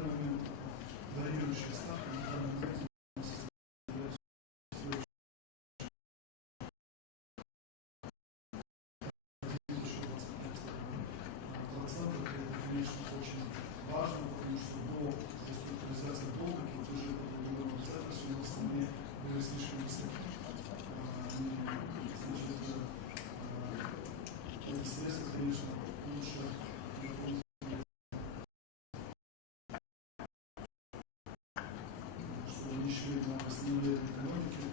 данный момент варьирующая ставка, на данный момент очень важно, потому что до реструктуризации долга платежи по долговым обязательствам в стране были слишком высоки. Значит, эти средства, конечно, лучше что увеличивает на восстановление экономики,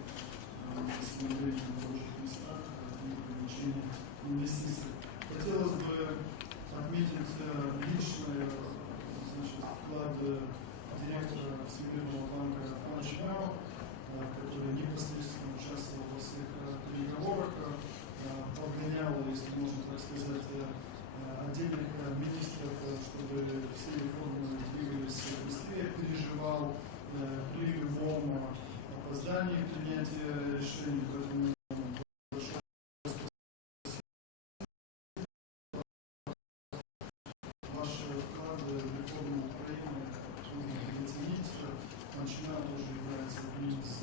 восстановление на рабочих местах и привлечение инвестиций. Хотелось бы отметить личный вклад директора Всемирного банка Казахстана Чи Мао, который непосредственно участвовал во всех переговорах, подгонял, если можно так сказать, отдельных министров, чтобы все реформы двигались быстрее, переживал при любом опоздании принятия решений, поэтому тоже является одним из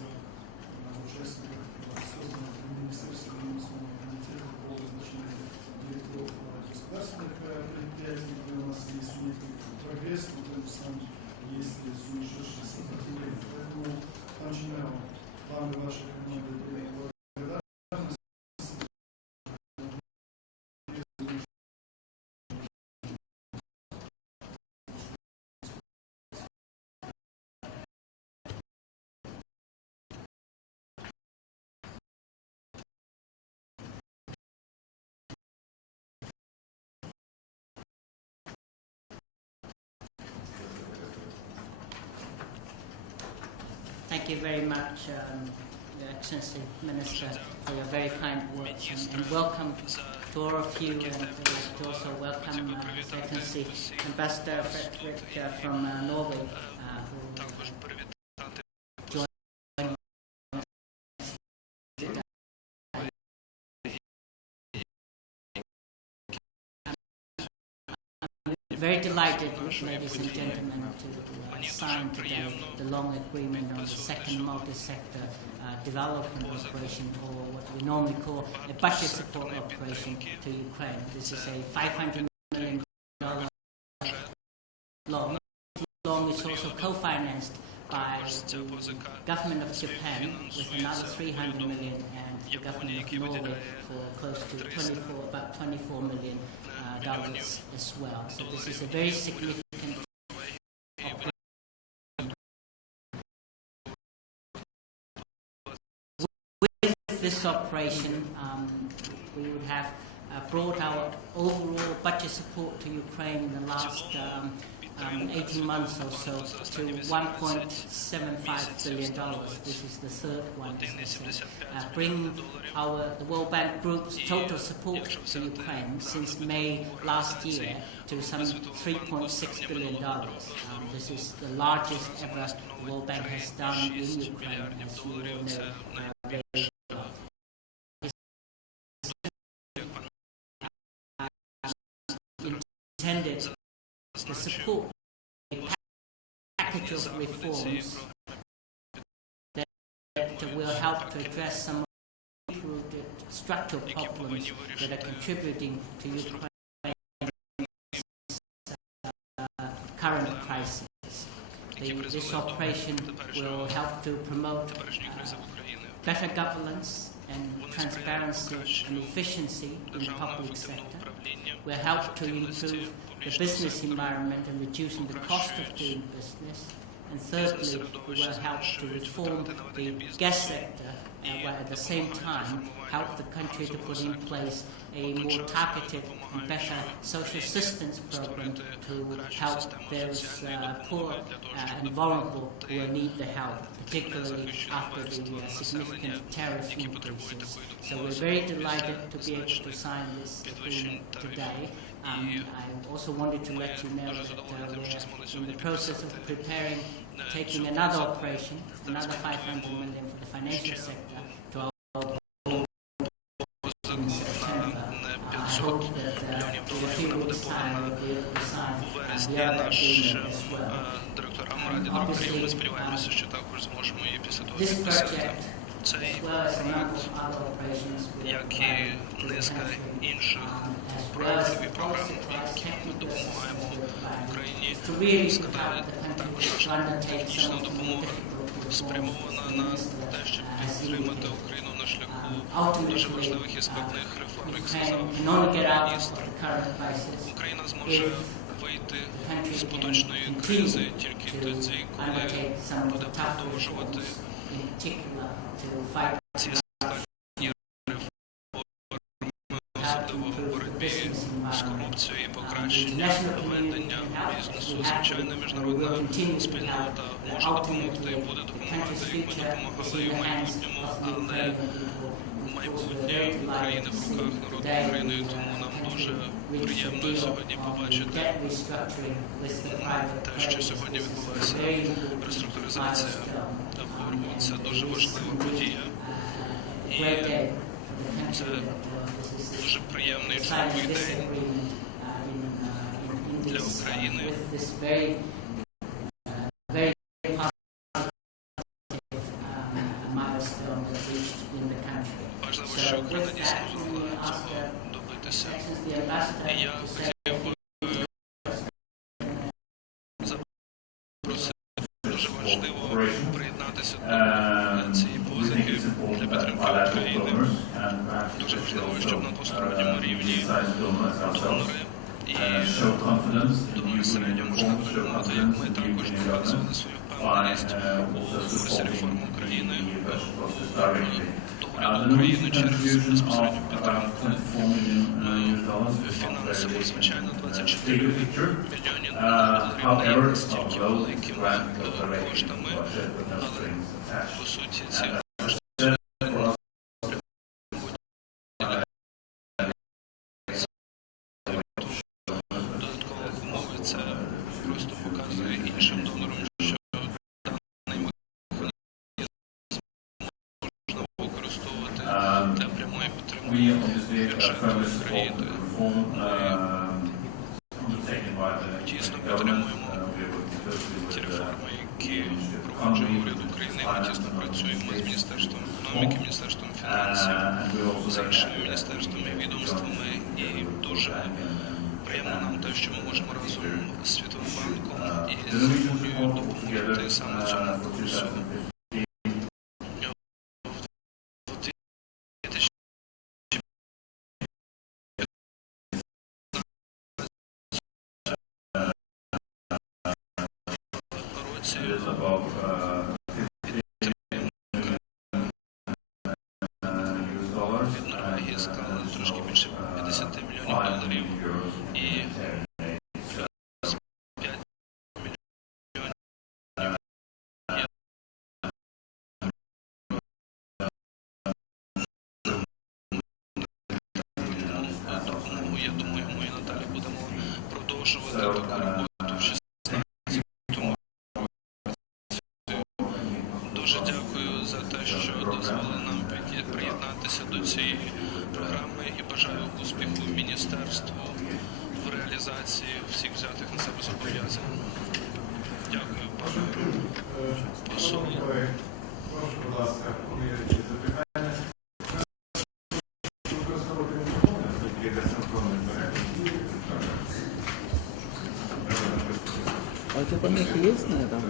участников созданного Министерством финансового комитета по назначению директоров государственных предприятий, где у нас есть некий прогресс, но в том же самом есть сумасшедшее сопротивление. Поэтому, начинаем вам и вашей команды благодарность. Thank you very much, Your Excellency Minister, for your very kind words, and welcome to all of you, and I'd like to also welcome His Excellency Ambassador Frederick from Norway, who joined I'm very delighted, ladies and gentlemen, to sign today the long agreement on the second multi-sector development operation, or what we normally call a budget support operation to Ukraine. This is a $500 million loan. Loan is also co-financed by the government of Japan with another $300 million, and the government of Norway for close to about $24 million as well. So this is a very significant operation. With this operation, we would have brought our overall budget support to Ukraine in the last 18 months or so to $1.75 billion. This is the third one. Bring the World Bank Group's total support to Ukraine since May last year to some $3.6 billion. This is the largest ever the World Bank has done in Ukraine, as you all know. Intended to support a package of reforms that will help to address some of the structural problems that are contributing to Ukraine's current crisis. This operation will help to promote better governance and transparency and efficiency in the public sector. Will help to improve the business environment and reducing the cost of doing business. And thirdly, it will help to reform the gas sector, while at the same time help the country to put in place a more targeted and better social assistance program to help those poor and vulnerable who will need the help, particularly after the significant tariff increases. So we're very delighted to be able to sign this agreement today. I also wanted to let you know that we're in the process of preparing, taking another operation, another $500 million for the financial sector to our board in September. I hope that in a few weeks' time we'll be able to sign зараз і нашим директорам Ради директорів. Ми сподіваємося, що також зможемо і після того підписати цей проект, як і низка інших проєктів і програм, які ми допомагаємо Україні складати. Також наша технічна допомога спрямована на те, щоб підтримати Україну на шляху дуже важливих і складних реформ, як сказав міністр. Україна зможе вийти з поточної кризи тільки тоді, коли буде продовжувати ці складні реформи, особливо в боротьбі з корупцією і покращення ведення бізнесу. Звичайно, міжнародна спільнота може допомогти і буде допомагати, як ми допомагали і в майбутньому, але майбутнє України в руках народу України, і тому нам дуже приємно сьогодні побачити те, що сьогодні відбувається реструктуризація боргу. Це дуже важлива подія, і це дуже приємний чудовий день для України. Важливо, що Україна дійсно змогла цього добитися. І я хотів би запросити, дуже важливо приєднатися до цієї позики для підтримки України. Дуже важливо, щоб на двосторонньому рівні донори і донори середньо можна переконати, як ми також показували свою впевненість у курсі реформ України, догляду України через безпосередню підтримку фінансово, звичайно, 24 мільйони доларів не є настільки великими коштами, але по суті ці додаткових умов, це просто показує іншим донорам, що даний механізм можна використовувати для прямої підтримки бюджету України. Ми тісно підтримуємо ті реформи, які впроваджує уряд України. Ми тісно працюємо з Міністерством економіки, Міністерством фінансів, з іншими міністерствами і відомствами. І дуже приємно нам те, що ми можемо разом з Світовим банком і з Займою допомогти саме цьому курсу. Від Норвегії склали трошки більше 50 мільйонів доларів і 5 мільйонів допомогу. Я думаю, ми і надалі будемо продовжувати таку роботу в 16-му. Дуже дякую за те, що дозволили нам приєднатися до цієї програми і бажаю успіху міністерству в реалізації всіх взятих на себе зобов'язань. Дякую, пане посол. Будь ласка, запитання. А у тебя помехи есть на этом?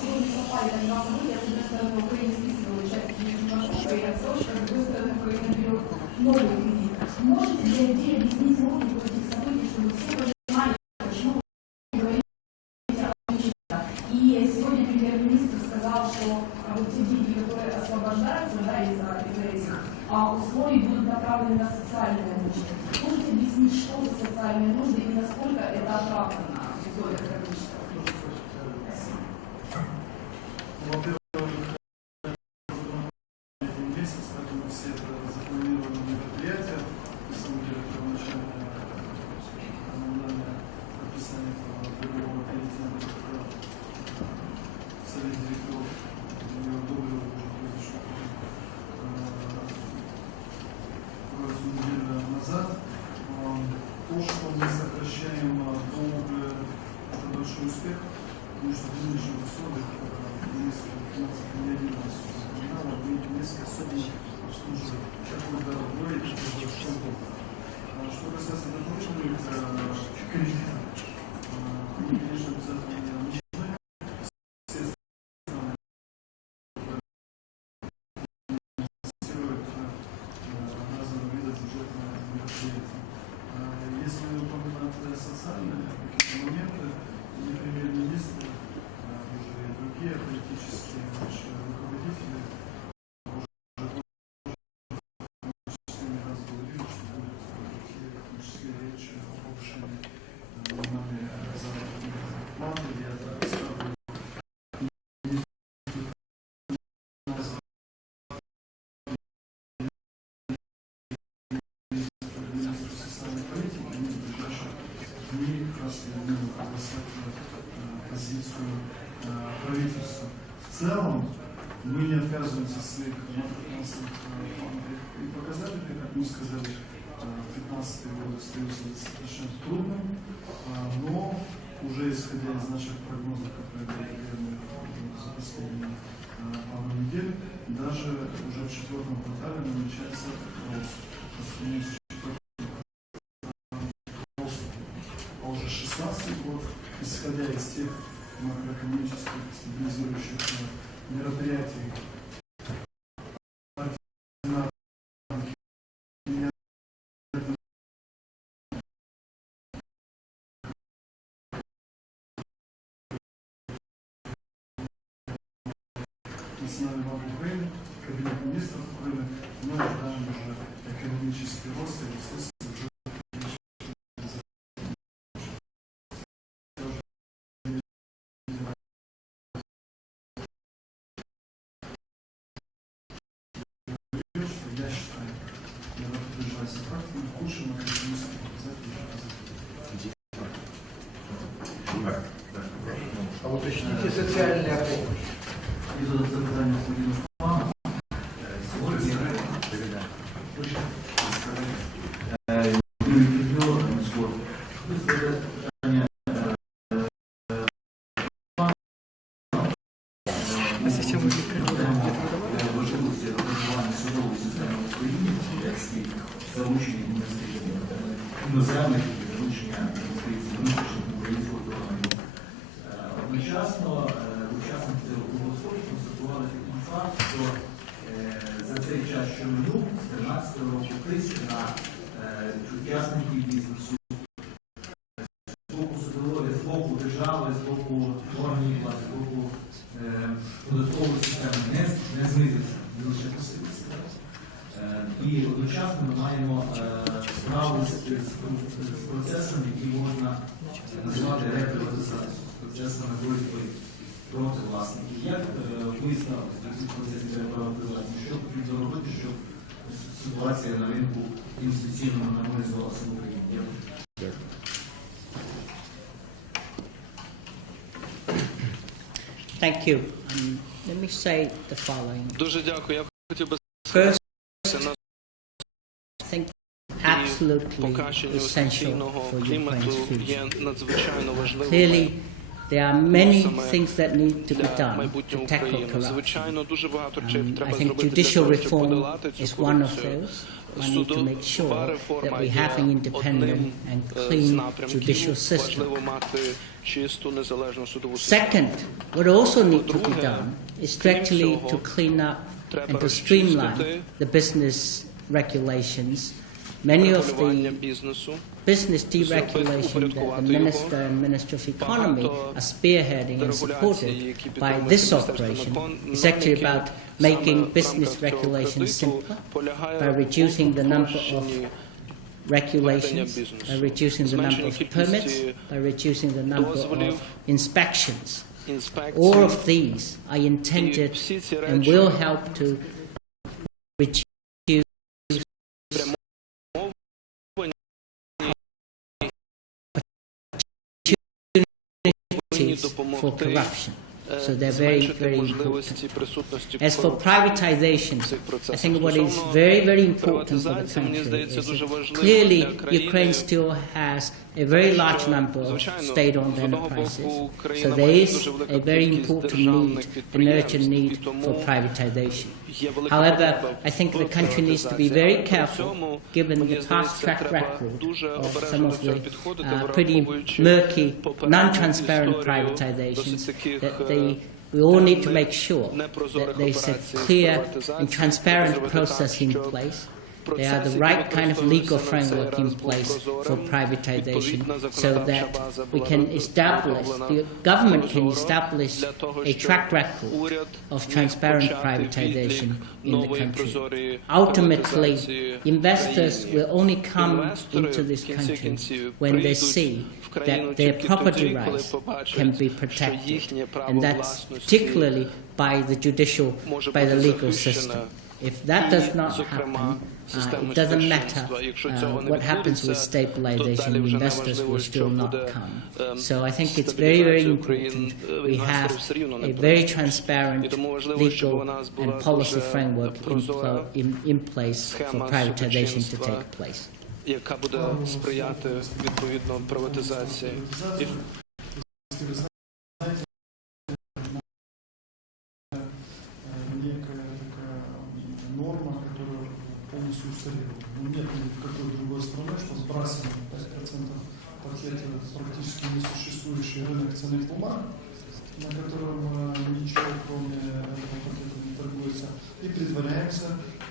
Сегодня совпали там два события, с одной стороны, Украина списывала часть кредитного шока и отсрочка, с другой стороны, Украина берет новый кредит. Можете для людей объяснить логику этих событий, чтобы все понимали, почему вы говорите о вещах? И сегодня премьер-министр сказал, что вот те деньги, которые освобождаются, освобождаются, да, из-за этих условий будут направлены на социальные нужды. Можете объяснить, что за социальные нужды и насколько это оправдано в условиях экономического кризиса? Спасибо. Месяц, поэтому все это запланированные мероприятия, на самом деле, первоначальное подписание договора кредитного совет директоров не одобрил уже произошло неделю назад. То, что мы сокращаем долг, это большой успех, потому что в нынешних условиях министр финансов не один раз упоминал, несколько особенно обслуживает такой дорогой и большой долг. Что касается дополнительных кредитов, они, конечно, обязательно нужны. Если упоминать социальные какие-то моменты, и премьер-министр, уже и другие политические наши руководители уже не раз говорили, что будут такие технические речи о повышении нами заработной платы. Я ставлю позицию правительства. В целом мы не отказываемся от своих макрофинансовых показателей, как мы сказали, 2015 год остается достаточно трудным, но уже исходя из наших прогнозов, которые были верны за последние пару недель, даже уже в четвертом квартале намечается рост. А уже 2016 год, исходя из тех макроэкономических стабилизирующих мероприятий, Национальный банк Украины, кабинет министров Украины, мы ожидаем уже экономический рост и естественно уже А уточните социальная помощь. Одночасно учасники голосової констатували такий факт, що за цей час, що минув, з 2013 року тиск на учасників бізнесу з боку судової, з боку держави, з боку органів влади, з боку податкової системи не знизився, він лише посилився. І одночасно ми маємо справу з процесом, який можна називати реприватизацією, з процесом боротьби проти власників. Як ви ставитесь до цих процесів реприватизації? Що потрібно робити, щоб ситуація на ринку інвестиційному нормалізувалася в Україні? Дякую. Thank you. Let me say the following. Дуже дякую. Я хотів би First, I think absolutely покращення essential інвестиційного for клімату Ukraine's є future. надзвичайно важливим. Clearly, there are many things that need to be Для done майбутнього to tackle України. corruption. Звичайно, дуже багато речей I треба think зробити для judicial того, щоб reform подолати цю is one of корупцію. those. We need to make sure Судова that реформа we є have an independent одним and з clean напрямків. judicial system. Важливо мати чисту, незалежну судову систему. Second, what also needs to be done is to actually to clean up and to streamline the business regulations many of регулювання the бізнесу. business deregulation that the Minister and Minister of Economy are spearheading and supported by this operation is actually about making business regulations simpler, by reducing the number of regulations, by reducing the number of permits, by reducing the number of inspections. All of these are intended and will help to reduce for corruption. So they're very, very important. As for privatization, I think what is very, very important for the country is that clearly Ukraine still has a very large number of state-owned enterprises. So there is a very important need, an urgent need for privatization. However, I think the country needs to be very careful, given the past track record of some of the pretty murky, non-transparent privatizations, that we all need to make sure that there's a clear and transparent process in place. There are the right kind of legal framework in place for privatization, so that we can establish, the government can establish a track record of transparent privatization in the country. Ultimately, investors will only come into this country when they see that their property rights can be protected, and that's particularly by the judicial, by the legal system. If that does not happen, it doesn't matter what happens with stabilization, investors will still not come. So I think it's very, very important we have a very transparent legal and policy framework in place for privatization to take place. Яка буде сприяти відповідно приватизації. Нет ни в какой другой стране, что сбрасываем 5% пакета практически несуществующий рынок ценных бумаг, на котором ничего кроме этого пакета не торгуется, и притворяемся,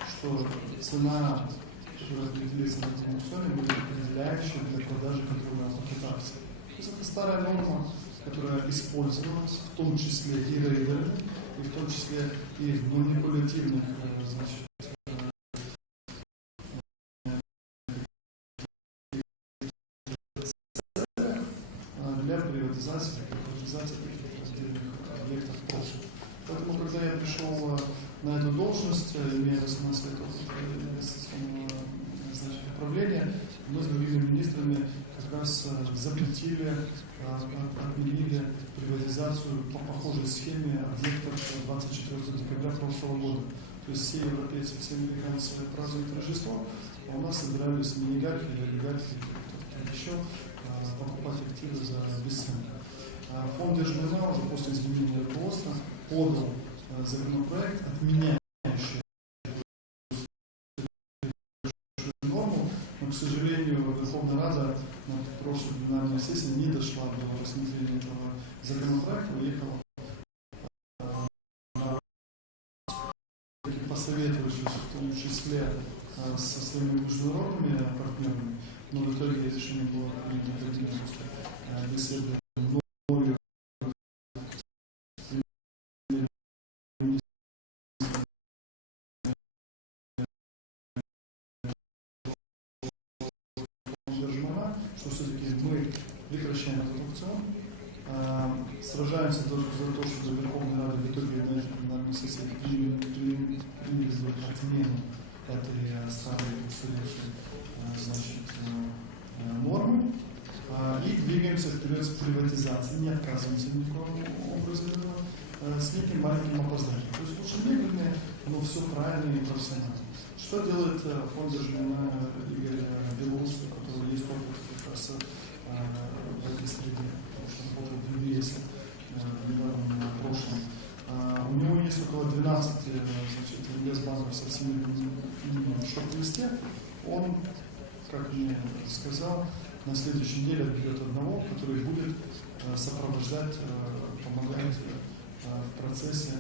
что цена, которая определится на этом условии, будет определяющей для продажи контрольного пакета акций. То есть это старая норма, которая использовалась в том числе и рейдерами, и в том числе и в манипулятивных, значит, приватизации таких отдельных объектов в прошлом. Поэтому, когда я пришел на эту должность, имея 18 лет управления, мы с другими министрами как раз запретили, отменили приватизацию по похожей схеме объектов 24 декабря прошлого года. То есть все европейцы, все американцы празднуют Рождество, а у нас собирались не олигархи, а олигархи, кто-то еще, покупать активы за бесценок. Фонд Держмина уже после изменения руководства подал законопроект, отменяющий норму, но, к сожалению, Верховная Рада на прошлой пленарной сессии не дошла до рассмотрения этого законопроекта, уехала посоветовавшись в том числе со своими международными партнерами, но в итоге решение было принято беседы мною что все-таки мы прекращаем этот аукцион, сражаемся только за то, чтобы Верховная Рада в итоге на этой пленарной сессии приняли отмену этой старой устаревшей, значит, нормы, и двигаемся вперед с приватизацией, не отказываемся ни в коем образе этого, с неким маленьким опозданием. То есть лучше медленнее, но все правильно и профессионально. Что делает фонд Держмина Игоря Белоруса, у которого есть опыт как раз в этой среде, потому что он работал в ЮБС в недавнем прошлом. У него есть около 12 инвестбанков со Всемирным в шорт-листе. Он, как мне сказал, на следующей неделе отберет одного, который будет сопровождать, помогать в процессе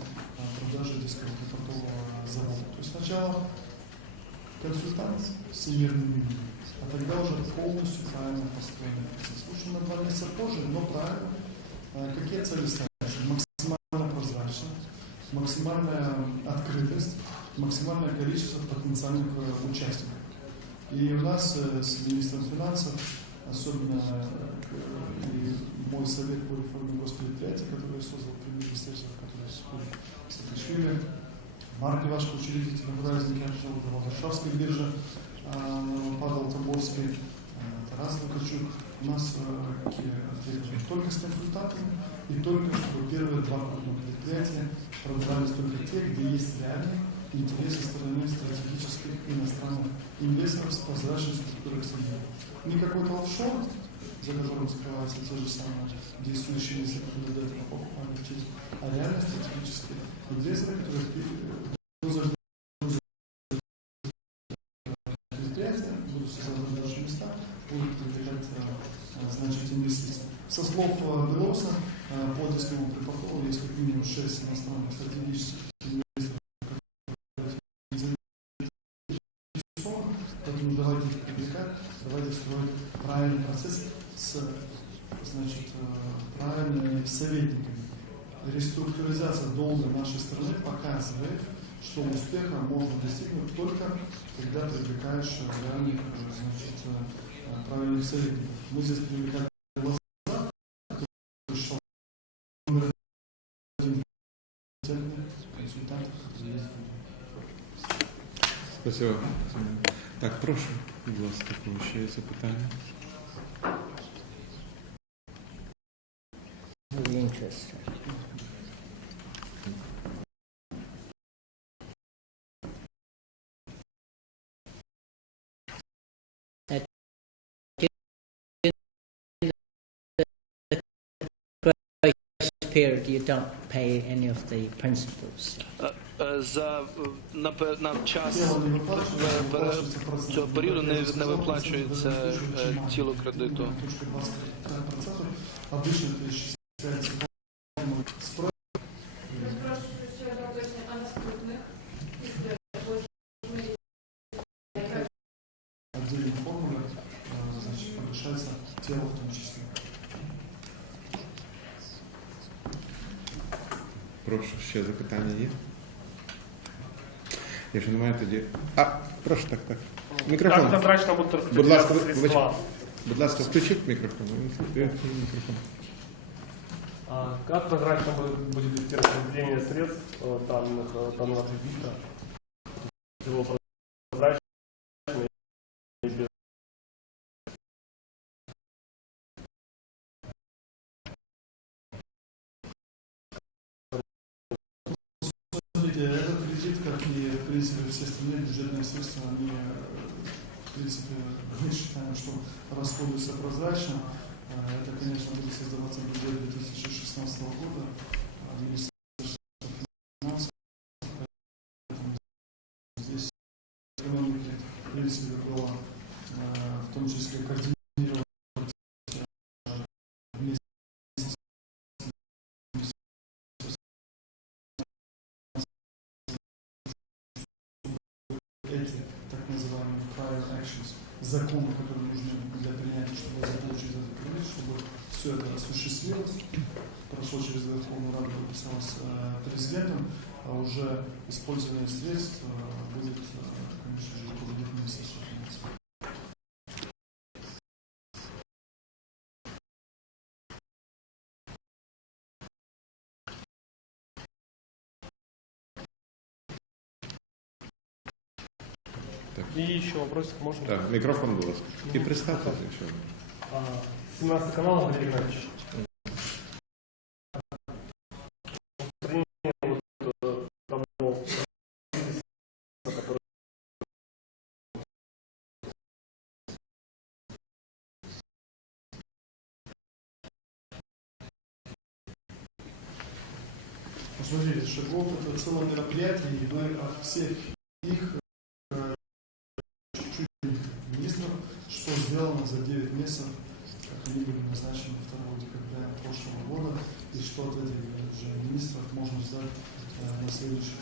продажи дисконтного завода. То есть сначала консультант всемирный, а тогда уже полностью правильно построенный процесс. Лучше на 2 месяца позже, но правильно. Какие цели ставятся? Максимальная прозрачность, максимальная открытость, максимальное количество потенциальных участников. И у нас с министром финансов, особенно и мой совет по реформе госпредприятия, который я создал при министерстве, который Саакашвили, Марк ваш учредитель праздники, Варшавской биржи, Павел Тамбовский, Тарас Лукачук. У нас только с консультантами и только чтобы первые 2 крупных предприятия продавались только те, где есть реальный интерес со стороны стратегических иностранных инвесторов с прозрачной структурой семьи. Не какой-то офшор, за которым скрываются те же самые действующие инвесторы, которые до этого покупали, а реально стратегические инвесторы, которые предприятия будут создавать рабочие места, будут привлекать значит, инвестиции. Со слов Белоса, по Одесскому протоколу есть как минимум 6 иностранных стратегических инвесторов, поэтому давайте их привлекать, давайте строить правильный процесс с значит, правильными советниками. Реструктуризация долга нашей страны показывает, что успеха можно достигнуть только когда привлекаешь реальных значит, правильных советников. Мы здесь привлекаем глаза, номер 1 консультантов, которые есть. Спасибо. Так, прошу, будь ласка, ще є запитання. Period, you don't pay any of the principals. На час цього періоду не виплачується тіло кредиту. Отдельные формулы, значит, повышается тело в том числе. Прошу, ще запитання є? Якщо немає, тоді... прошу, так. Мікрофон. Как прозрачно будут Будь ласка, распределяться средства? будь ласка, включіть мікрофон. Как прозрачно будет идти распределение средств данного кредита? Его прозрачно и без... Смотрите, этот кредит, как и, в принципе, все остальные бюджетные средства, они, в принципе, мы считаем, что расходуются прозрачно. Это, конечно, будет создаваться бюджет 2016 года. Министерство финансов. Здесь экономики, в принципе, было в том числе координировать эти так называемые prior actions, законы, которые нужны для принятия, чтобы заполучить этот кредит, чтобы все это осуществилось, прошло через Верховную Раду, подписалось президентом, а уже использование средств будет, конечно же, руководить Министерство финансов. И еще вопросик можно? Так, мікрофон, будь ласка. І представте, якщо. 17 канал, Валерий Игнатьевич. Посмотрите, шагов это целое мероприятие, и мы от всех их чуть-чуть министров, что сделано за 9 месяцев, как они были назначены 2 декабря прошлого года, и что от этих уже министров можно ждать на следующих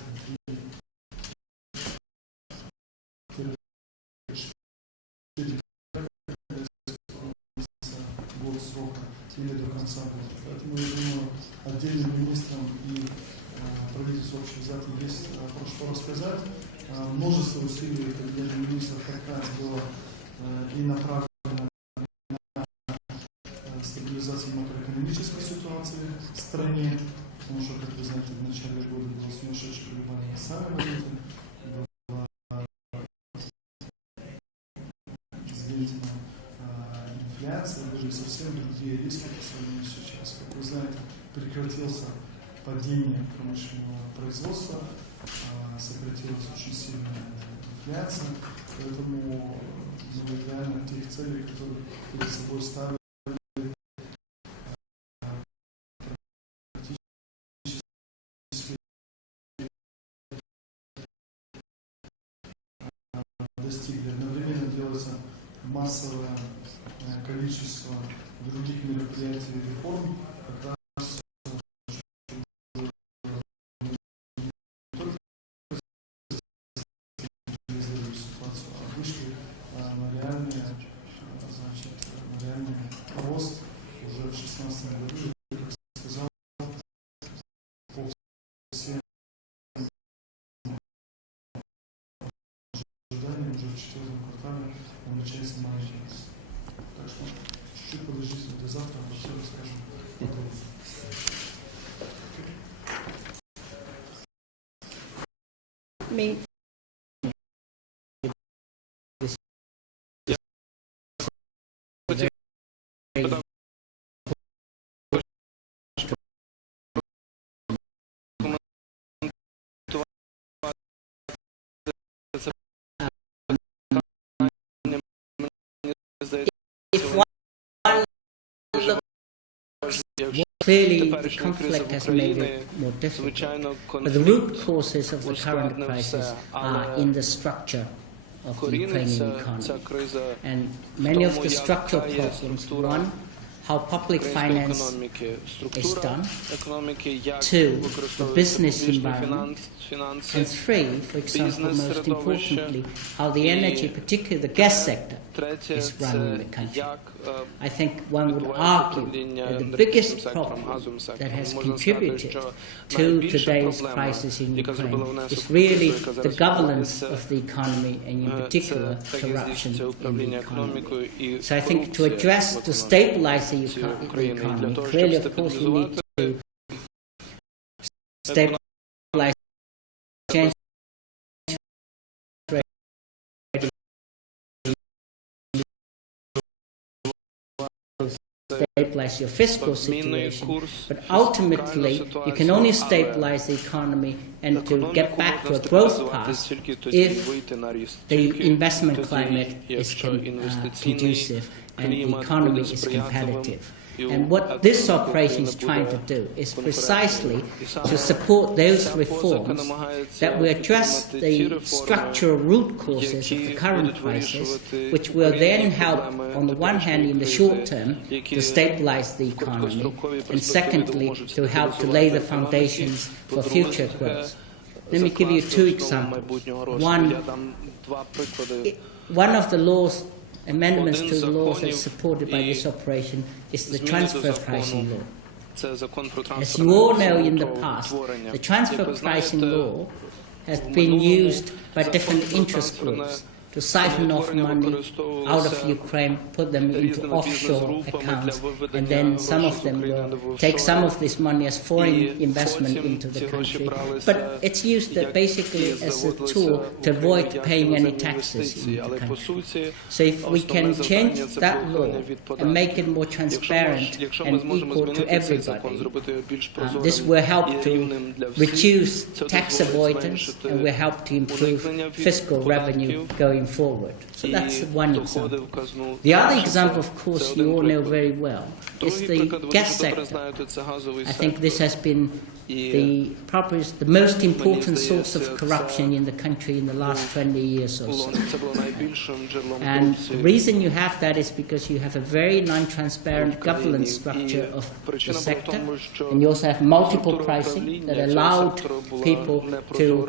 или до конца года. Поэтому, я думаю, отдельным министрам и правительству общих взятых есть про что рассказать. Множество усилий отдельных министров как раз было и направлено на стабилизацию макроэкономической ситуации в стране, потому что, как вы знаете, в начале года было сумасшедшее колебание самой валюты, инфляция, были совсем другие риски по сравнению с сейчас. Как вы знаете, прекратился падение промышленного производства, сократилась очень сильная инфляция, поэтому мы реально тех целей, которые перед собой ставили, достигли. Одновременно делается массовое количество других мероприятий и реформ, как раз не только стабилизировали ситуацию, а вышли на реальный рост уже в 2016 году, как сказал, по всем ожиданиям уже в 4-м квартале намечается маленький рост. Так что чуть-чуть подождите до завтра, обо всем расскажем подробно. Clearly, the conflict has made it more difficult. But the root causes of the current crisis are in the structure of the Ukrainian economy. And many of the structural problems, one, how public finance is done, two, the business environment, and three, for example, most importantly, how the energy, particularly the gas sector, is run in the country. I think one would argue that the biggest problem that has contributed to today's crisis in Ukraine is really the governance of the economy and in particular corruption in the economy. So I think to address, to stabilize the economy, clearly of course you need to stabilize change stabilize your fiscal situation, but ultimately you can only stabilize the economy and to get back to a growth path if the investment climate is conducive and the economy is competitive. And what this operation is trying to do is precisely to support those reforms that will address the structural root causes of the current crisis, which will then help, on the one hand, in the short term, to stabilize the economy, and secondly, to help to lay the foundations for future growth. Let me give you two examples. One of the laws amendments to the laws that's supported by this operation is the transfer pricing law. As you all know, in the past, the transfer pricing law has been used by different interest groups to siphon off money out of Ukraine, put them into offshore accounts, and then some of them will take some of this money as foreign investment into the country. But it's used basically as a tool to avoid paying any taxes in the country. So if we can change that law and make it more transparent and equal to everybody, this will help to reduce tax avoidance and will help to improve fiscal revenue going forward. So that's one example. The other example, of course, you all know very well, is the gas sector. I think this has been probably the most important source of corruption in the country in the last 20 years or so. And the reason you have that is because you have a very non-transparent governance structure of the sector, and you also have multiple pricing that allowed people to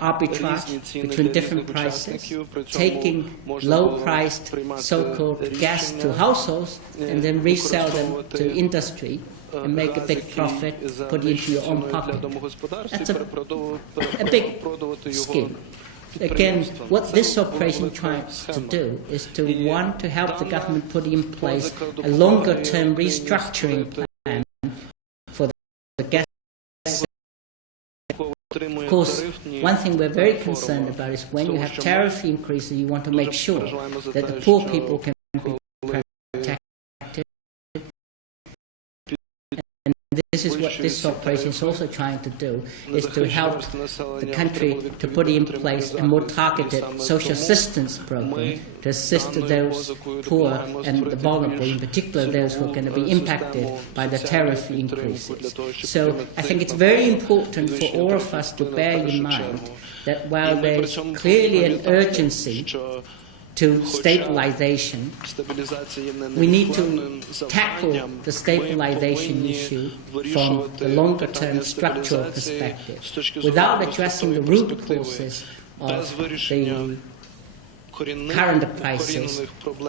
arbitrage between different prices, taking low-priced so-called gas to households and then resell them to industry and make a big profit, put it into your own pocket. That's a big scheme. Again, what this operation tries to do is to want to help the government put in place a longer-term restructuring plan for the gas. Of course, one thing we're very concerned about is when you have tariff increases, you want to make sure that the poor people can be protected. And this is what this operation is also trying to do, is to help the country to put in place a more targeted social assistance program to assist those poor and the vulnerable, in particular those who are going to be impacted by the tariff increases. So I think it's very important for all of us to bear in mind that while there's clearly an urgency to stabilization, we need to tackle the stabilization issue from the longer-term structural perspective without addressing the root causes of the current crisis.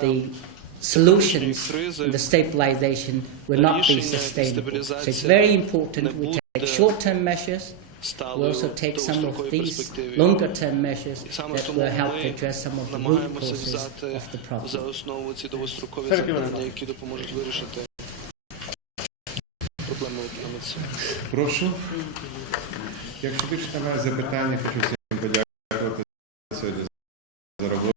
The solutions in the stabilization will not be sustainable. So it's very important we take short-term measures. We also take some of these longer-term measures that will help to address some of the root causes of the problem. Прошу. Якщо більше немає запитань, хочу всім подякувати сьогодні за роботу.